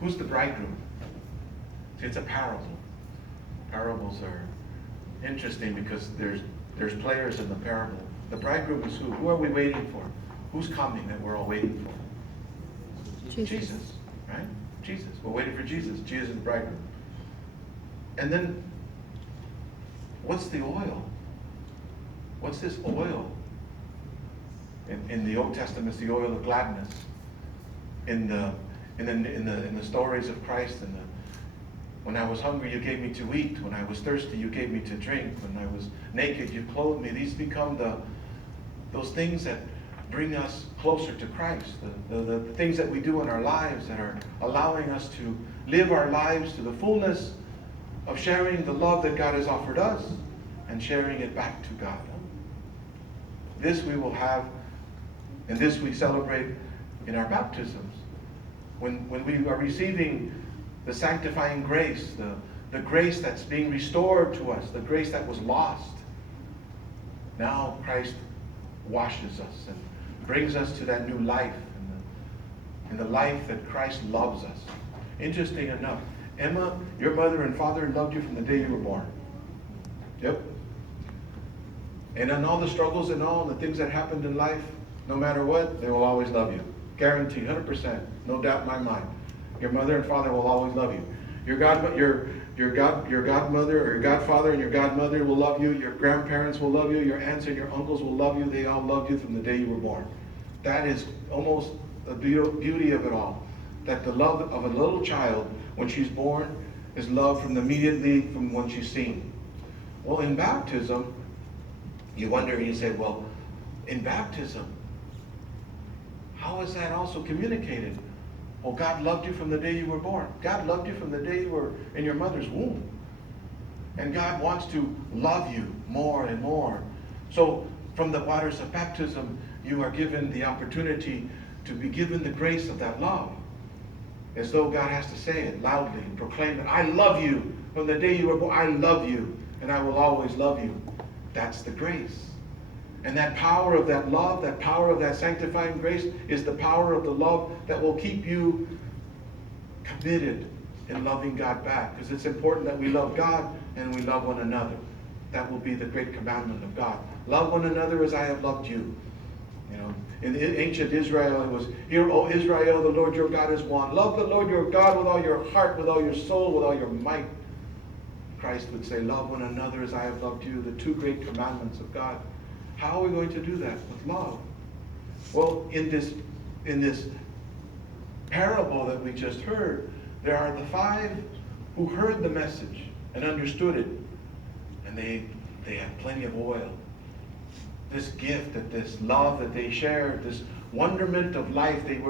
Who's the bridegroom? See, it's a parable. Parables are interesting because there's players in the parable. The bridegroom is who? Who are we waiting for? Who's coming that we're all waiting for? Jesus, right? Jesus. We're waiting for Jesus. Jesus is the bridegroom. And then, what's the oil? What's this oil? In the Old Testament, it's the oil of gladness. In the stories of Christ, when I was hungry, you gave me to eat. When I was thirsty, you gave me to drink. When I was naked, you clothed me. These become those things that bring us closer to Christ. The things that we do in our lives that are allowing us to live our lives to the fullness of sharing the love that God has offered us and sharing it back to God. This we will have, and this we celebrate in our baptisms. When we are receiving the sanctifying grace, the grace that's being restored to us, the grace that was lost. Now Christ washes us and brings us to that new life, and the life that Christ loves us. Interesting enough, Emma, your mother and father loved you from the day you were born. Yep. And on all the struggles and all the things that happened in life, no matter what, they will always love you. Guaranteed, 100%, no doubt in my mind. Your mother and father will always love you. Your godmother or your godfather and your godmother will love you. Your grandparents will love you. Your aunts and your uncles will love you. They all love you from the day you were born. That is almost the beauty of it all. That the love of a little child when she's born is love immediately from when she's seen. Well, in baptism, you wonder, you say, well, in baptism, how is that also communicated? Well, God loved you from the day you were born. God loved you from the day you were in your mother's womb. And God wants to love you more and more. So from the waters of baptism, you are given the opportunity to be given the grace of that love. As though God has to say it loudly and proclaim it. I love you from the day you were born. I love you, and I will always love you. That's the grace. And that power of that love, that power of that sanctifying grace is the power of the love that will keep you committed in loving God back. Because it's important that we love God and we love one another. That will be the great commandment of God. Love one another as I have loved you. You know, in ancient Israel, it was, Hear, O Israel, the Lord your God is one. Love the Lord your God with all your heart, with all your soul, with all your might. Christ would say, love one another as I have loved you. The two great commandments of God. How are we going to do that? With love. Well, in this parable that we just heard, there are the 5 who heard the message and understood it. And they had plenty of oil. This gift, this love that they shared, this wonderment of life they were